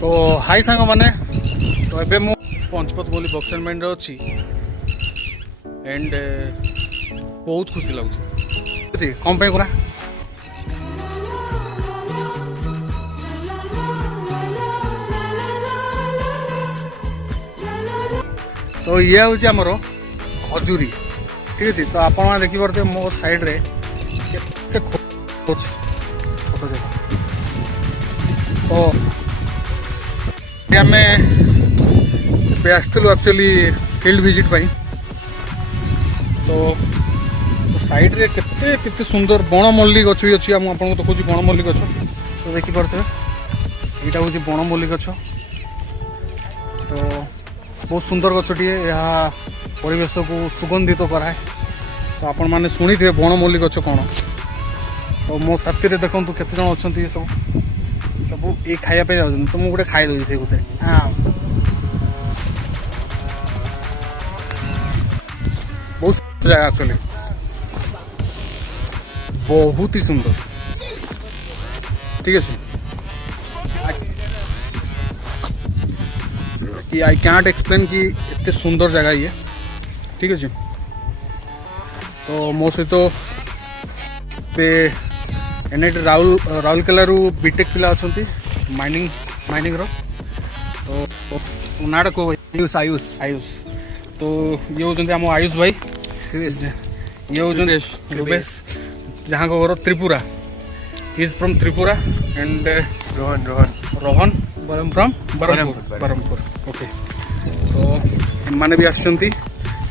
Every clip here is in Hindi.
तो हाई सांग मैंने तो एबे मु पंचपत बोली बक्सरमेंट अच्छी एंड बहुत खुशी लगुच कौन पे करा तो ये हूँ आमर खजूरी ठीक अच्छे तो आप देखिए मो साइड रे तो आम आसलु एक्चुअली फील्ड विजिट पाई तो साइड रे केते केते सुंदर बण मल्ली गछ भी अच्छी आपको देखुची बण मल्ली गछ तो देखिपे यहाँ हूँ बण मल्ली गछ तो बहुत सुंदर गछटी यह परिवेश को सुगंधित कराए तो आपण मैंने शुणी थे बण मल्ली गछ कौन तो मो साथी देखूँ केते जन अच्छा सब सब ये खायापे जाऊँ तो मुझे खाई दूसरी से भीतर हाँ बहुत सुंदर जगह एक्चुअली बहुत ही सुंदर ठीक है कि आई कैंट एक्सप्लेन कि इतने सुंदर जगह ये ठीक है तो मो सहित एन राउरकेला बीटेक पिला अच्छा माइनिंग रो तो नाड़ को आयुष आयुष आयुष तो ये होते आम आयुष भाई ये होते रुपेश जहाँ को घर Tripura is from Tripura and Rohan Rohan Rohan from Berhampur okay तो मैंने भी आसछंती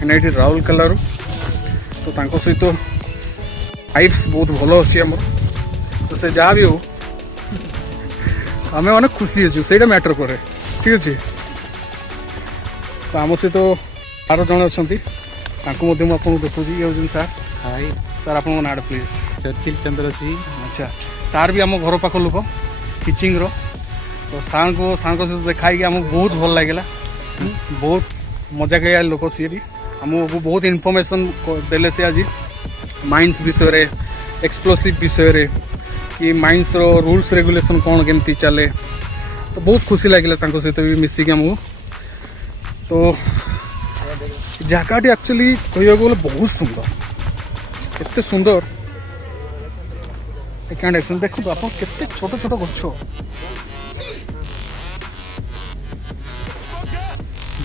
एनआईटी राउरकेला तो तांको सहित वाइब्स बहुत भल अच्छी आम तो से जहाँ भी हो आम मैंने खुशी अच्छे से मैटर करे ठीक अच्छे तो आम सहित आर जन अच्छा मुझे आपको देखुची ये हूँ सार हाई सार आप ना प्लीज चर्चिल चंद्र सिंह अच्छा सार भी आम घर पाख लोक टीचिंग रो तो सार को सहित देखाई आमको बहुत भल लगे बहुत मजा किया लोक सी भी आमको बहुत इनफॉरमेशन देले से आज माइंस विषय एक्सप्लोसिव विषय कि माइंस रो रूल्स रेगुलेशन कौन केमती चले तो बहुत खुशी लगे सहित भी मिसिक आमको तो जगह एक्चुअली कह गले बहुत सुंदर एत सुंदर देखो आप केते छोट छोट गछ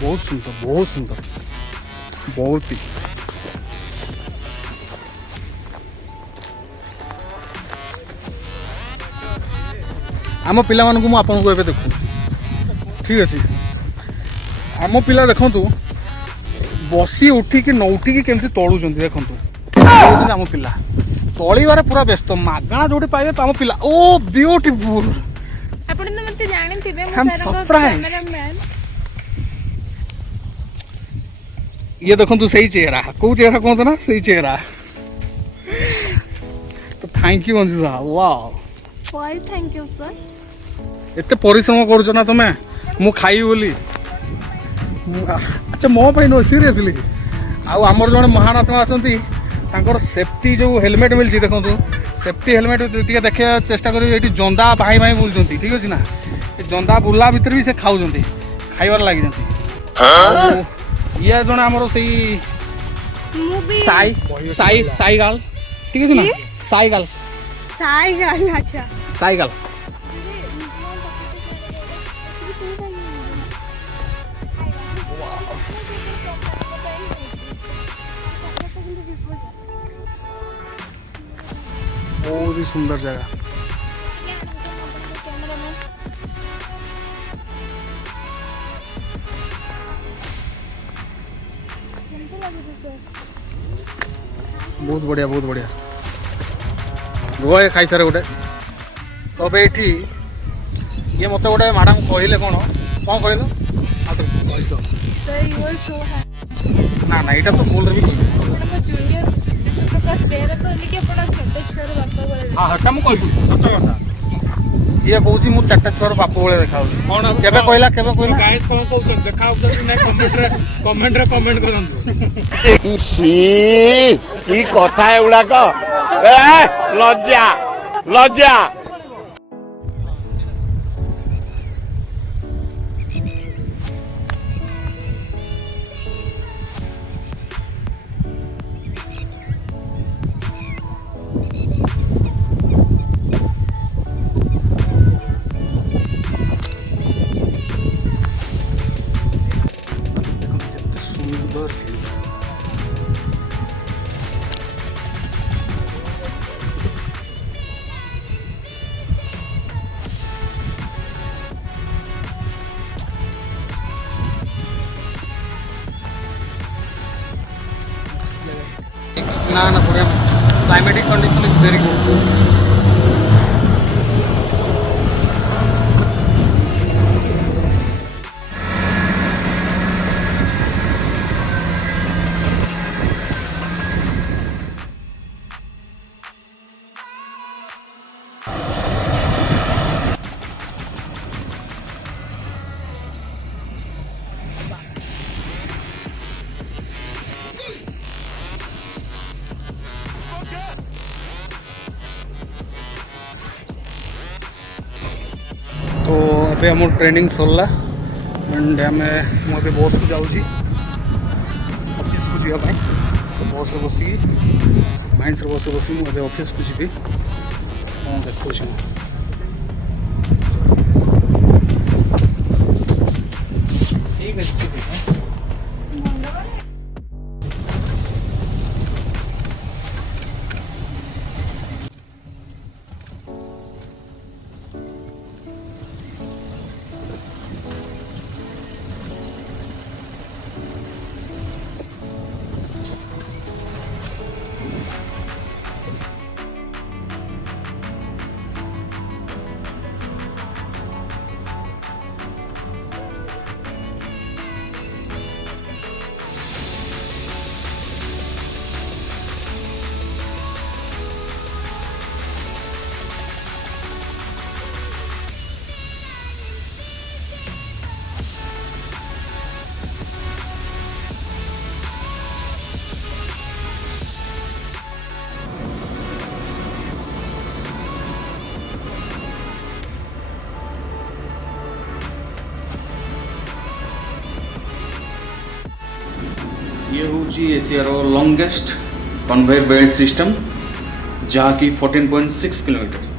बहुत सुंदर बहुत ही आम पिला मानक मु आपन को एबे देखु ठीक अच्छे आम पिला देखु बसी उठिकी न उठिकी केमती तलुंट देखु आम पिला तलिबार पूरा व्यस्त मागणा जो पाइबे आम पिला ओ ब्यूटीफुल ये देखो सही चेहरा कौ चेहरा कहते ना सही चेहरा तो थैंक यू अंजू साहब wow why thank you sir एते परिश्रम करूछ ना तुमे मु खाई बोली अच्छा मो पे नो सीरियसली आउ हमर जने महानात्मा अछंती तांकर सेफ्टी जो हेलमेट मिलची देखो सेफ्टी हेलमेट टिके देखे चेष्टा करी एटी जंदा भाई भाई बोलचंती ठीक अछि ना ए जंदा बुला भीतर भी से खाउचंती खाइबार लागि जंती ये जने हमर सही साई गाल ठीक अछि ना साई गाल अच्छा साई गाल बहुत ही सुंदर जगह बहुत बढ़िया रुआ खाई सारे गोटे तो ये ये मत गोटे मैडम कहले कौन कहल ना ना यहाँ तो मूल भी हाँ हटा मुझे सत कथा ये कौच मु चार्टा छुआर बाप भाई देखा कहला गाइस कौन कहते देखा कमेंट रे कमेंट करंतु ई कथा एउडाक लज्जा लज्जा ना ना बढ़िया climatic condition is very good. तो अभी आम ट्रेनिंग सरला एंड आम मुझे बस को जाऊँगी ऑफिस को जावाई बस बस माइंस बस बस मुझे ऑफिस को जी कौन देखो ठीक है। ये हूँ एशियार लॉन्गेस्ट कन्वेयर बेल्ट सिस्टम जहाँकि 14.6 किलोमीटर।